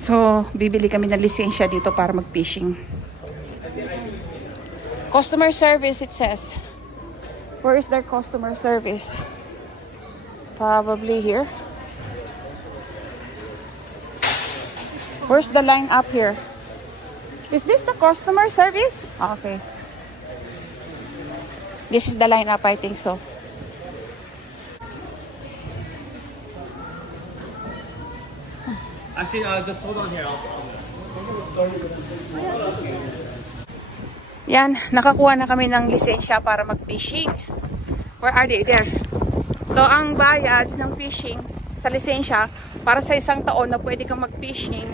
So, bibili kami ng lisensya dito para mag-fishing. Customer service, it says. Where is their customer service? Probably here. Where's the line up here? Is this the customer service? Okay. This is the line up, I think so. Actually, just hold on here. Yan, nakakuha na kami ng lisensya para mag-fishing. Where are they? There. So, ang bayad ng fishing sa lisensya para sa isang taon na pwede kang mag-fishing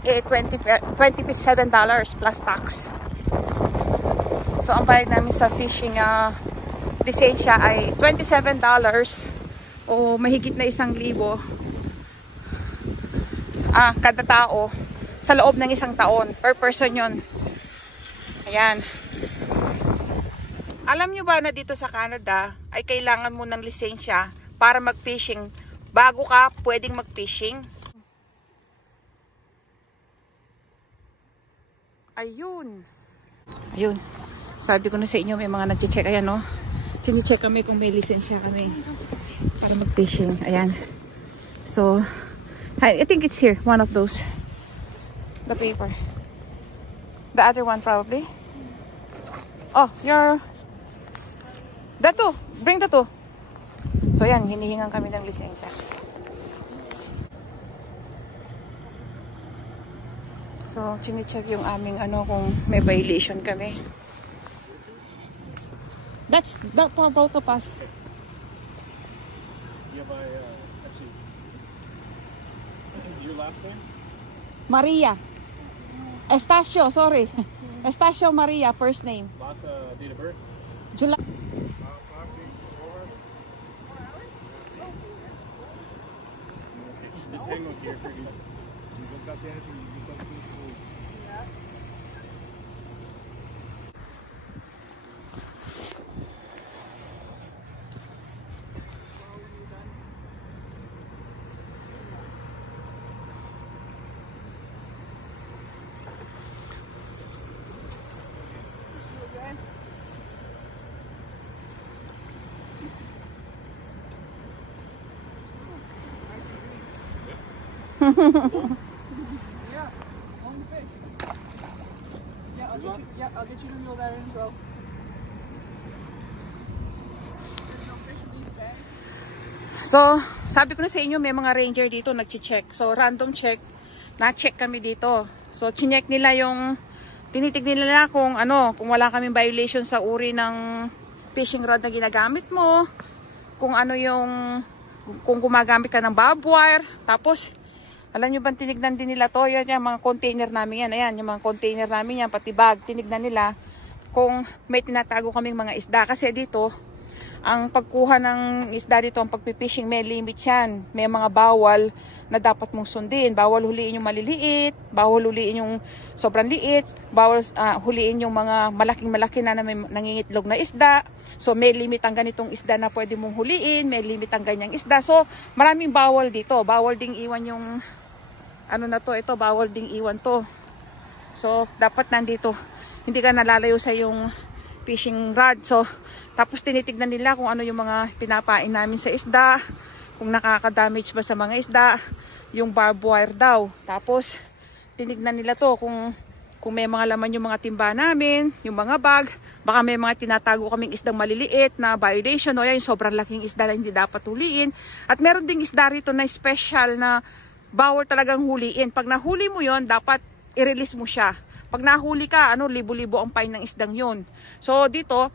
$27 plus tax. So, ang bayad namin sa fishing lisensya ay $27 o mahigit na 1,000 kada tao sa loob ng isang taon. Per person yun. Ayan. Alam nyo ba na dito sa Canada ay kailangan mo ng lisensya para mag-fishing bago ka pwedeng mag-fishing? Ayun. Ayun. Sabi ko na sa inyo, may mga nag-check. Ayan, no? Sini-check kami kung may lisensya kami para mag-fishing. Ayan. So, I think it's here. One of those. The paper. The other one probably. Oh, you're... That too. Bring that too. So, yan. Hinihingan kami ng lisensya. So, chine-check yung aming kung may violation kami. That's for both of us. Yeah, by, actually, your last name? Maria. Estacio, sorry. Estacio Maria, first name. Not date of birth? July. Just hang on here. Yeah, on the fish. Yeah, I'll get you to reel that in as well. So, sabi ko na sa inyo, may mga ranger dito nag-check. So, random check. Na-check kami dito. So, chinek nila yung, tinitignan nila kung kung wala kaming violation sa uri ng fishing rod na ginagamit mo. Kung kung gumagamit ka ng barbed wire. Tapos, alam nyo ba, tinignan din nila to, yan, yung mga container namin yan, ayan, yung mga container namin yan, pati bag, tinignan nila kung may tinatago kaming mga isda. Kasi dito, ang pagkuha ng isda dito, ang pagpipishing, may limit yan. May mga bawal na dapat mong sundin. Bawal huliin yung maliliit, bawal huliin yung sobrang liit, bawal huliin yung mga malaking-malaki na may nangingitlog na isda. So, may limit ang ganitong isda na pwede mong huliin, may limit ang ganyang isda. So, maraming bawal dito. Bawal ding iwan yung ito, bawal ding iwan to. So, dapat nandito. Hindi ka nalalayo sa yung fishing rod. So, tapos tinitignan nila kung ano yung mga pinapain namin sa isda, kung nakaka-damage ba sa mga isda, yung barbed wire daw. Tapos, tinignan nila to kung may mga laman yung mga timba namin, yung mga bag, baka may mga tinatago kaming isdang maliliit na violation, o yung sobrang laking isda na hindi dapat huliin. At meron ding isda rito na special na bawal talagang huliin. Pag nahuli mo yon, dapat i-release mo siya. Pag nahuli ka, libo-libo ang fine ng isdang yon. So, dito,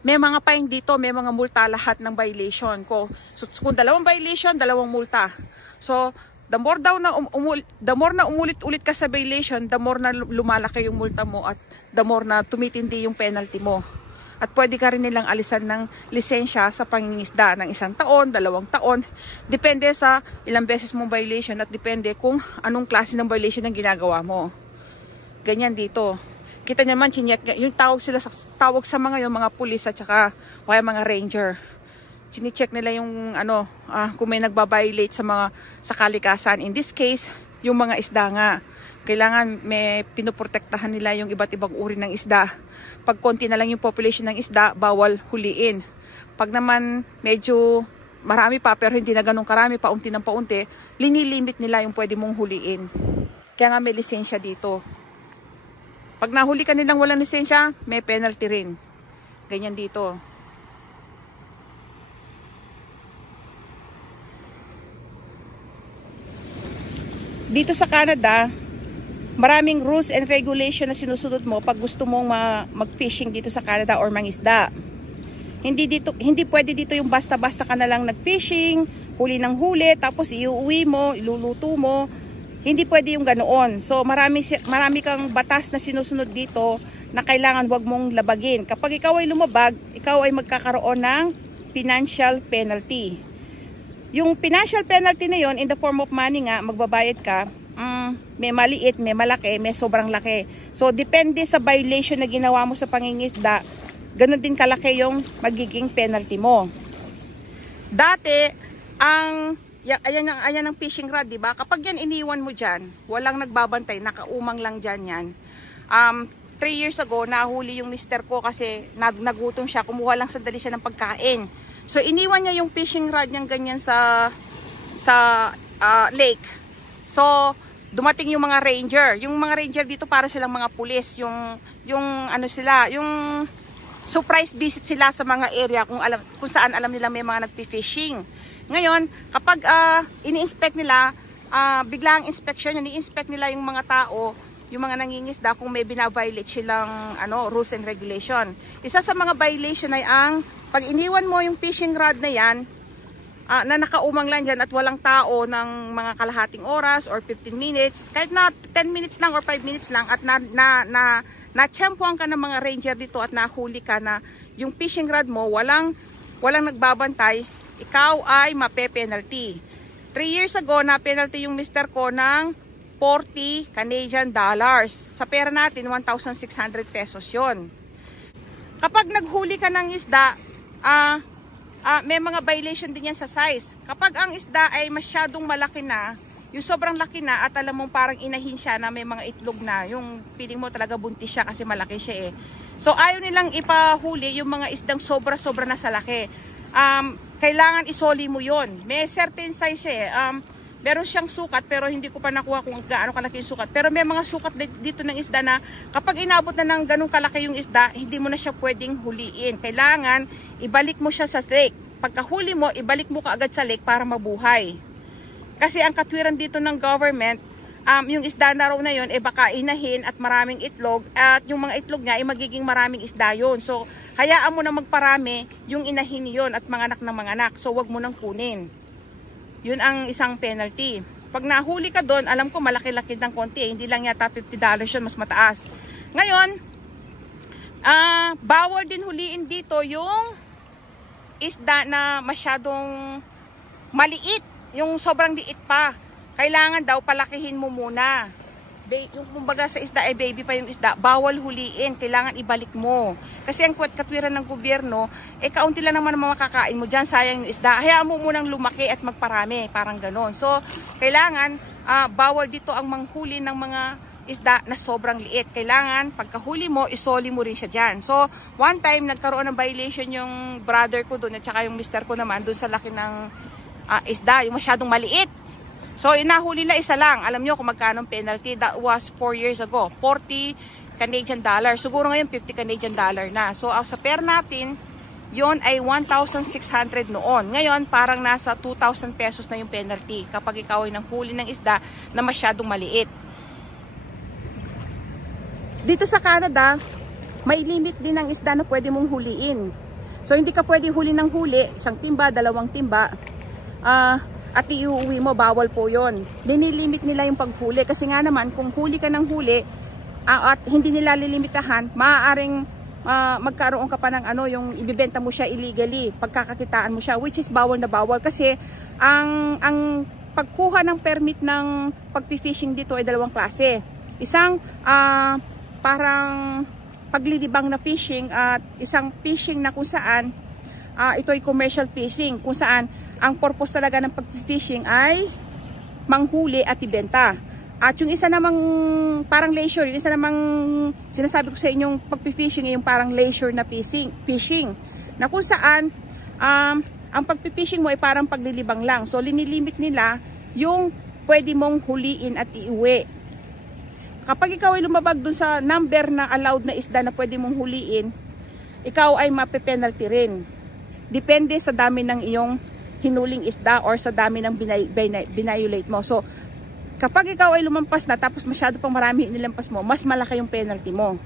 may mga fine dito, may mga multa lahat ng violation ko. So, kung 2 violation, 2 multa. So, the more na umulit-ulit ka sa violation, the more na lumalaki yung multa mo at the more na tumitindi yung penalty mo. At pwede ka rin nilang alisan ng lisensya sa pangingisda ng 1 taon, 2 taon. Depende sa ilang beses mong violation at depende kung anong klase ng violation ang ginagawa mo. Ganyan dito. Kita naman, yung tawag sa mga yung mga pulis at saka mga ranger. chine-check nila yung ano, kung may nagbabiolate sa kalikasan. In this case, yung mga isda nga. Kailangan may pinoprotektahan nila yung iba't ibang uri ng isda. Pag konti na lang yung population ng isda, bawal huliin. Pag naman medyo marami pa pero hindi na ganun karami, paunti ng paunti, linilimit nila yung pwede mong huliin. Kaya nga may lisensya dito. Pag nahuli ka nilang walang lisensya, may penalty rin. Ganyan dito. Dito sa Canada, maraming rules and regulation na sinusunod mo pag gusto mong mag-fishing dito sa Canada or mangisda. Hindi pwede dito yung basta-basta ka na lang nag-fishing, huli ng huli, tapos iuwi mo, iluluto mo. Hindi pwede yung ganoon. So marami kang batas na sinusunod dito na kailangan wag mong labagin. Kapag ikaw ay lumabag, ikaw ay magkakaroon ng financial penalty. Yung financial penalty na yon in the form of money nga, magbabayad ka. May maliit, may malaki, may sobrang laki. So depende sa violation na ginawa mo sa pangingisda, ganun din kalaki yung magiging penalty mo. Dati, ayan ang fishing rod, di ba? Kapag yan iniwan mo dyan, walang nagbabantay, nakaumang lang dyan yan. 3 years ago, nahuli yung mister ko kasi nagutom siya, kumuha lang sandali siya ng pagkain. So iniwan niya yung fishing rod niyang ganyan sa lake. So dumating yung mga ranger. Yung mga ranger dito para silang mga pulis, yung ano sila, yung surprise visit sila sa mga area kung saan alam nila may mga nagpi-fishing. Ngayon, kapag ini-inspect nila, biglang inspection, ini-inspect nila yung mga tao, yung mga nangingisda kung may bina-violate silang rules and regulation. Isa sa mga violation ay ang pag iniwan mo yung fishing rod na yan, na nakaumang lang dyan at walang tao ng mga kalahating oras or 15 minutes, kahit na 10 minutes lang or 5 minutes lang at na-tsempuan ka ng mga ranger dito at nahuli ka na yung fishing rod mo walang nagbabantay, ikaw ay mape-penalty. 3 years ago, na-penalty yung mister ko ng 40 Canadian dollars. Sa pera natin, 1,600 pesos yon. Kapag naghuli ka ng isda, may mga violation din yan sa size. Kapag ang isda ay masyadong malaki na, yung sobrang laki na at alam mong parang inahin siya na may mga itlog na, yung feeling mo talaga buntis siya kasi malaki siya eh. So ayaw nilang ipahuli yung mga isdang sobra-sobra na sa laki. Kailangan isoli mo yon. May certain size siya eh. Meron siyang sukat pero hindi ko pa nakuha kung gaano kalaki yung sukat. Pero may mga sukat dito ng isda na kapag inabot na ng ganung kalaki yung isda, hindi mo na siya pwedeng huliin. Kailangan ibalik mo siya sa lake. Pagkahuli mo, ibalik mo kaagad sa lake para mabuhay. Kasi ang katwiran dito ng government, yung isda na raw na yun, baka inahin at maraming itlog. At yung mga itlog niya, magiging maraming isda yun. So, hayaan mo na magparami yung inahin yun at mga anak ng mga anak. So, wag mo nang kunin. Yun ang isang penalty. Pag nahuli ka doon, alam ko malaki-laki ng konti. Hindi lang yata $50 yun, mas mataas. Ngayon, bawal din huliin dito yung isda na masyadong maliit. Yung sobrang liit pa. Kailangan daw palakihin mo muna. Yung kumbaga sa isda ay baby pa yung isda, bawal huliin, kailangan ibalik mo. Kasi ang katwiran ng gobyerno, kaunti lang naman ang makakain mo dyan, sayang yung isda. Hayaan mo munang lumaki at magparami, parang ganon. So, kailangan, bawal dito ang manghuli ng mga isda na sobrang liit. Kailangan, pagkahuli mo, isoli mo rin siya dyan. So, one time, nagkaroon ng violation yung brother ko doon at saka yung mister ko naman doon sa laki ng isda, yung masyadong maliit. So, inahuli nila isa lang. Alam nyo kung magkano penalty? That was 4 years ago. 40 Canadian dollar. Siguro ngayon 50 Canadian dollar na. So, sa pera natin, yon ay 1,600 noon. Ngayon, parang nasa 2,000 pesos na yung penalty kapag ikaw ay nanghuli ng isda na masyadong maliit. Dito sa Canada, may limit din ng isda na pwede mong huliin. So, hindi ka pwede huli ng huli, isang timba, 2 timba. At iuwi mo, bawal po yon. Dinilimit nila yung paghuli. Kasi nga naman, kung huli ka ng huli at hindi nila lilimitahan, maaaring magkaroon ka pa ng yung ibibenta mo siya illegally, pagkakakitaan mo siya, which is bawal na bawal. Kasi ang pagkuha ng permit ng pagpi-fishing dito ay 2 klase. Isang parang paglilibang na fishing at isang fishing na kung saan ito ay commercial fishing, kung saan ang purpose talaga ng pag-fishing ay manghuli at ibenta. At yung isa namang parang leisure, yung isa namang sinasabi ko sa inyong pag-fishing ay yung parang leisure na fishing na kung saan ang pag-fishing mo ay parang paglilibang lang. So linilimit nila yung pwede mong huliin at iuwi. Kapag ikaw ay lumabag dun sa number na allowed na isda na pwede mong huliin, ikaw ay mape-penalty rin. Depende sa dami ng iyong hinuling isda or sa dami ng binayulate mo. So kapag ikaw ay lumampas na tapos masyado pang marami nilampas mo, mas malaki yung penalty mo.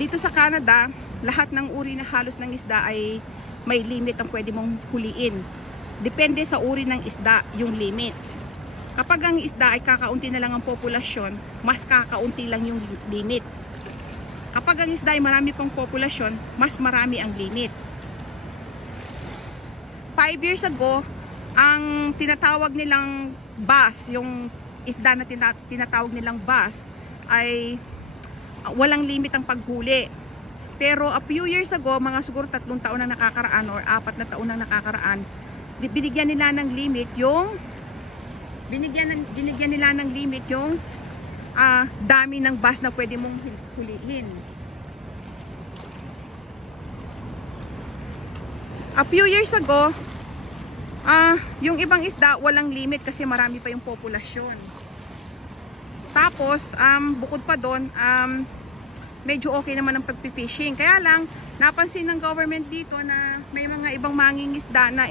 Dito sa Canada, lahat ng uri na halos ng isda ay may limit ang pwede mong huliin. Depende sa uri ng isda yung limit. Kapag ang isda ay kakaunti na lang ang populasyon, mas kakaunti lang yung limit. Kapag ang isda ay marami pang populasyon, mas marami ang limit. 5 years ago, ang tinatawag nilang bass, yung isda na tinatawag nilang bass, ay walang limit ang paghuli. Pero a few years ago, mga siguro 3 taon na nakakaraan or 4 na taon na nakakaraan, binigyan nila ng limit yung dami ng bass na pwede mong hulihin. A few years ago, yung ibang isda walang limit kasi marami pa yung populasyon. Tapos bukod pa doon, medyo okay naman ang pag-fishing. Kaya lang napansin ng government dito na may mga ibang mangingisda na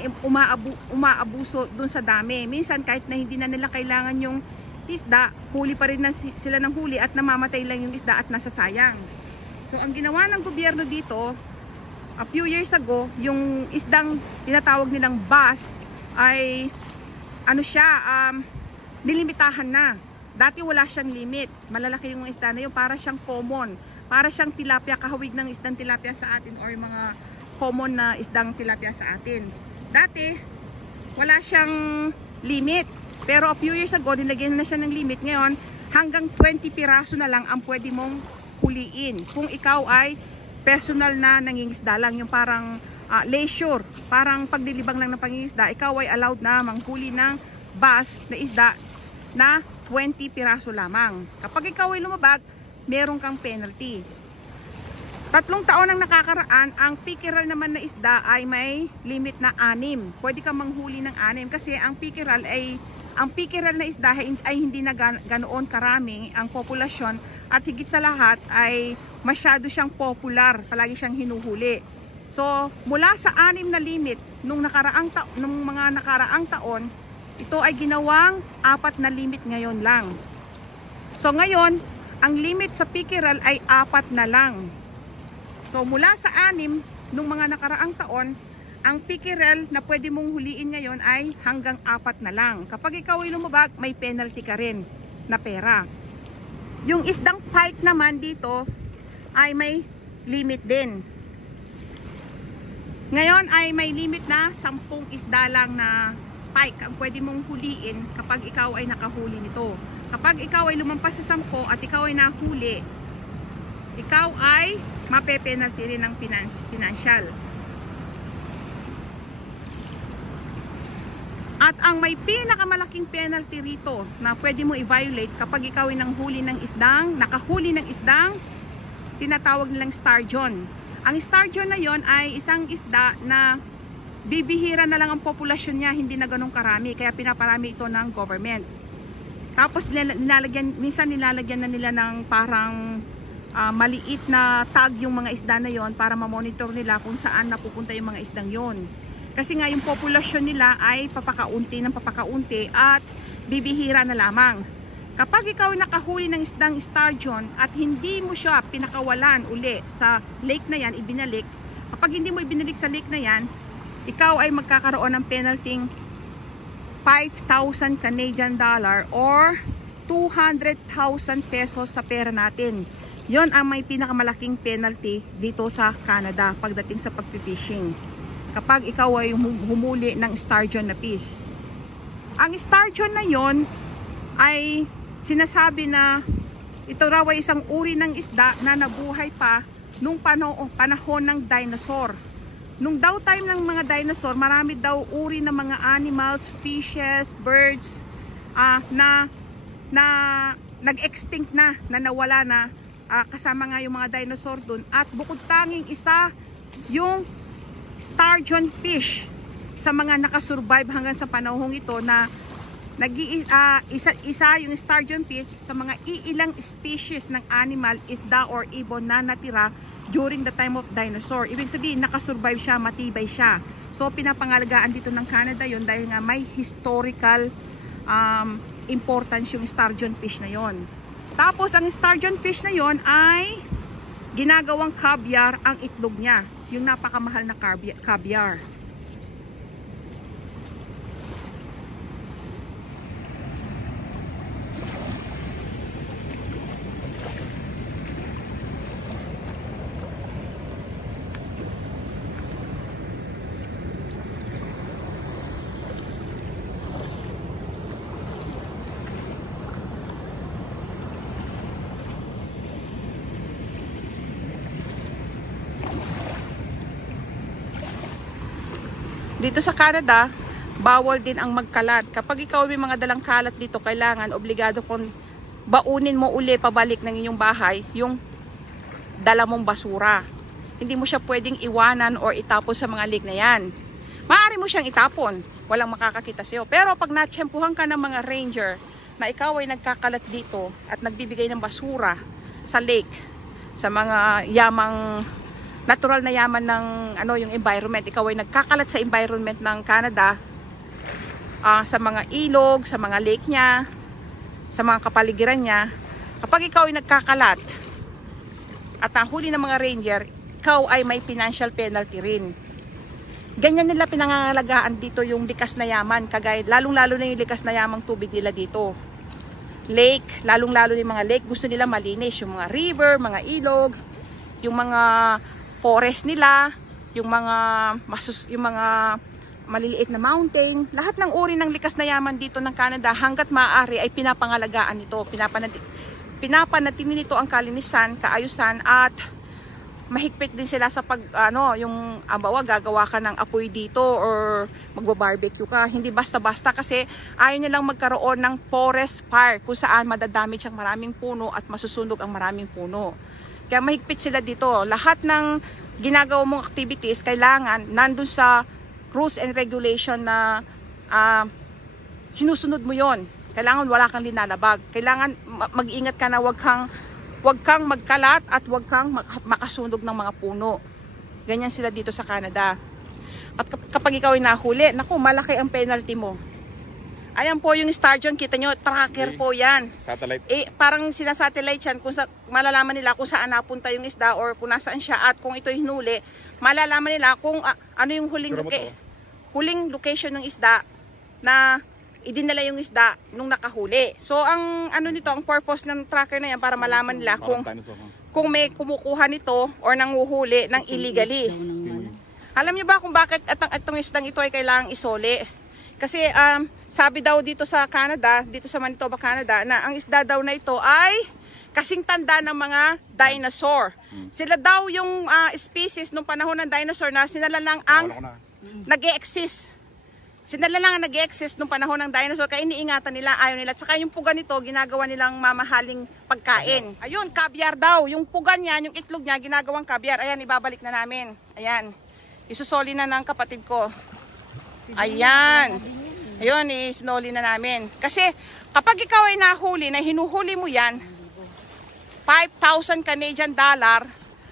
umaabuso doon sa dami. Minsan kahit na hindi na nila kailangan yung isda, huli pa rin na sila ng huli at namamatay lang yung isda at nasasayang. So ang ginawa ng gobyerno dito a few years ago, yung isdang tinatawag nilang bass ay nilimitahan na. Dati wala siyang limit. Malalaki yung isda na yun, para siyang common. Para siyang tilapia, kahawig ng isdang tilapia sa atin or mga common na isdang tilapia sa atin. Dati, wala siyang limit. Pero a few years ago, nilagyan na siya ng limit. Ngayon, hanggang 20 piraso na lang ang pwede mong huliin. Kung ikaw ay personal na nangingisda lang, yung parang leisure, parang paglilibang lang ng pangingisda, ikaw ay allowed na manghuli ng bass na isda na 20 piraso lamang. Kapag ikaw ay lumabag, meron kang penalty. 3 taon ang nakakaraan, ang pickerel naman na isda ay may limit na 6. Pwede kang manghuli ng 6 kasi ang pickerel na isda ay hindi na ganoon karami ang populasyon at higit sa lahat ay masyado siyang popular, palagi siyang hinuhuli. So, mula sa 6 na limit nung mga nakaraang taon, ito ay ginawang 4 na limit ngayon lang. So, ngayon, ang limit sa pickerel ay 4 na lang. So, mula sa 6 nung mga nakaraang taon, ang pickerel na pwede mong huliin ngayon ay hanggang 4 na lang. Kapag ikaw ay lumabag, may penalty ka rin na pera. Yung isdang pike naman dito ay may limit din. Ngayon ay may limit na 10 isda lang na pike ang pwede mong huliin kapag ikaw ay nakahuli nito. Kapag ikaw ay lumampas sa 10 at ikaw ay nahuli, ikaw ay mape-penalty rin ng financial. At ang may pinakamalaking penalty rito na pwede mo i-violate kapag ikaw ay nakahuli ng isdang tinatawag nilang sturgeon. Ang sturgeon na yon ay isang isda na bibihira na lang ang populasyon niya, hindi na ganun karami, kaya pinaparami ito ng government. Tapos minsan nilalagyan na nila ng parang maliit na tag yung mga isda na yon para ma-monitor nila kung saan napupunta yung mga isdang yon. Kasi nga yung populasyon nila ay papakaunti at bibihira na lamang. Kapag ikaw nakahuli ng isdang sturgeon at hindi mo siya pinakawalan uli sa lake na yan, ibinalik, kapag hindi mo ibinalik sa lake na yan, ikaw ay magkakaroon ng penalty 5,000 Canadian dollar or 200,000 pesos sa pera natin. Yon ang may pinakamalaking penalty dito sa Canada pagdating sa pag-fishing. Kapag ikaw ay humuli ng sturgeon na fish. Ang sturgeon na yon ay sinasabi na ito raw ay isang uri ng isda na nabuhay pa nung panahon ng dinosaur. Nung daw time ng mga dinosaur, marami daw uri ng mga animals, fishes, birds na nag-extinct na nawala na, kasama nga yung mga dinosaur dun. At bukod tanging isa yung sturgeon fish sa mga nakasurvive hanggang sa panahong ito, na isa yung sturgeon fish sa mga iilang species ng animal, isda or ibon na natira during the time of dinosaur. Ibig sabihin, nakasurvive siya, matibay siya. So, pinapangalagaan dito ng Canada yon dahil nga may historical importance yung sturgeon fish na yon. Tapos, ang sturgeon fish na yon ay ginagawang caviar ang itlog niya. Yung napakamahal na caviar. Dito sa Canada, bawal din ang magkalat. Kapag ikaw may mga dalang kalat dito, kailangan, obligado kung baunin mo uli pabalik ng inyong bahay yung dala mong basura. Hindi mo siya pwedeng iwanan or itapon sa mga lake na yan. Maaari mo siyang itapon, walang makakakita sa'yo. Pero pag natsyempuhan ka ng mga ranger na ikaw ay nagkakalat dito at nagbibigay ng basura sa lake, sa mga yamang natural na yaman ng yung environment, ikaw ay nagkakalat sa environment ng Canada, sa mga ilog, sa mga lake niya, sa mga kapaligiran niya. Kapag ikaw ay nagkakalat at nahuli ng mga ranger, ikaw ay may financial penalty rin. Ganyan nila pinangangalagaan dito yung likas na yaman, kagaya lalong-lalo na yung likas na yamang tubig nila dito. Lake, lalong-lalo yung mga lake, gusto nila malinis, yung mga river, mga ilog, yung mga forest nila, yung mga maliliit na mountain, lahat ng uri ng likas na yaman dito ng Canada, hanggat maaari ay pinapangalagaan nito, pinapanatili nito ang kalinisan, kaayusan, at mahigpit din sila sa yung gagawa ka ng apoy dito or magba-barbecue ka, hindi basta-basta, kasi ayaw nilang magkaroon ng forest fire kung saan madadamage ang maraming puno at masusunog ang maraming puno. Kaya mahigpit sila dito. Lahat ng ginagawa mong activities, kailangan nandun sa rules and regulation na sinusunod mo yon. Kailangan wala kang linalabag. Kailangan mag-ingat ka na wag kang magkalat at wag kang makasunog ng mga puno. Ganyan sila dito sa Canada. At kapag ikaw ay nahuli, naku, malaki ang penalty mo. Ayan po yung sturgeon, kita nyo, tracker po yan. Satellite. Parang sinasatellite yan, kung malalaman nila kung saan napunta yung isda or kung nasaan siya, at kung ito hinuli, malalaman nila kung ano yung huling location ng isda na idinala yung isda nung nakahuli. So ang ang purpose ng tracker na yan, para malaman nila kung may kumukuha nito or nanguhuli ng illegally. Alam niyo ba kung bakit itong isdang ito ay kailangang isoli? Kasi sabi daw dito sa Canada, dito sa Manitoba, Canada, na ang isda daw na ito ay kasing tanda ng mga dinosaur. Sila daw yung species nung panahon ng dinosaur na sinala lang ang nag-e-exist. Sinala lang ang nag-e-exist nung panahon ng dinosaur, kaya iniingatan nila, ayaw nila. Tsaka yung puga nito, ginagawa nilang mamahaling pagkain. Ayun, caviar daw. Yung puga niya, yung itlog niya, ginagawang caviar. Ayan, ibabalik na namin. Ayan. Isusoli na ng kapatid ko. Ayan. Ayun, isinoli na namin. Kasi kapag ikaw ay nahuli, na hinuhuli mo yan, 5,000 Canadian dollar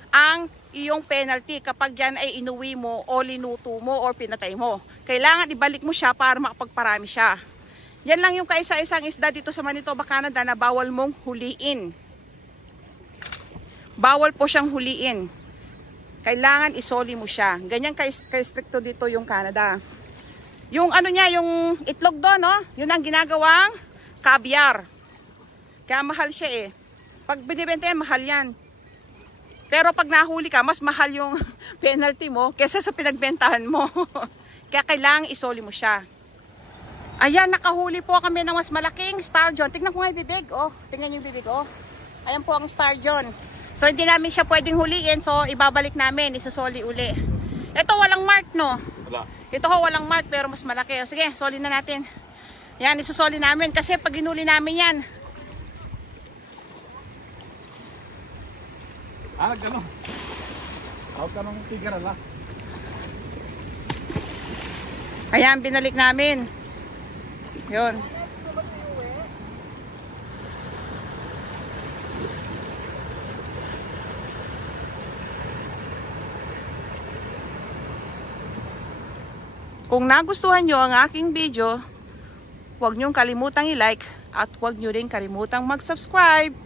ang iyong penalty kapag yan ay inuwi mo o linuto mo o pinatay mo. Kailangan ibalik mo siya para makapagparami siya. Yan lang yung kaisa-isang isda dito sa Manitoba, Canada na bawal mong huliin. Bawal po siyang huliin. Kailangan isoli mo siya. Ganyan ka-stricto dito yung Canada. Yung yung itlog doon, no? Yun ang ginagawang caviar. Kaya mahal siya eh. Pag binibenta yan, mahal yan. Pero pag nahuli ka, mas mahal yung penalty mo kesa sa pinagbentahan mo. Kaya kailangan isoli mo siya. Ayan, nakahuli po kami ng mas malaking sturgeon. Tingnan ko nga yung bibig, oh. Tingnan yung bibig, oh. Ayan po ang sturgeon. So hindi namin siya pwedeng huliin, so ibabalik namin, isusoli uli. Ito walang mark, no? Wala. Ito ho walang mark pero mas malaki. O, sige, soli na natin. Yan, isusoli namin kasi pag inuli namin yan. Gano'n. Tawag ka ng tigara la. Ayan, binalik namin. Yun. Kung nagustuhan nyo ang aking video, huwag nyong kalimutang i-like at huwag nyo rin kalimutang mag-subscribe.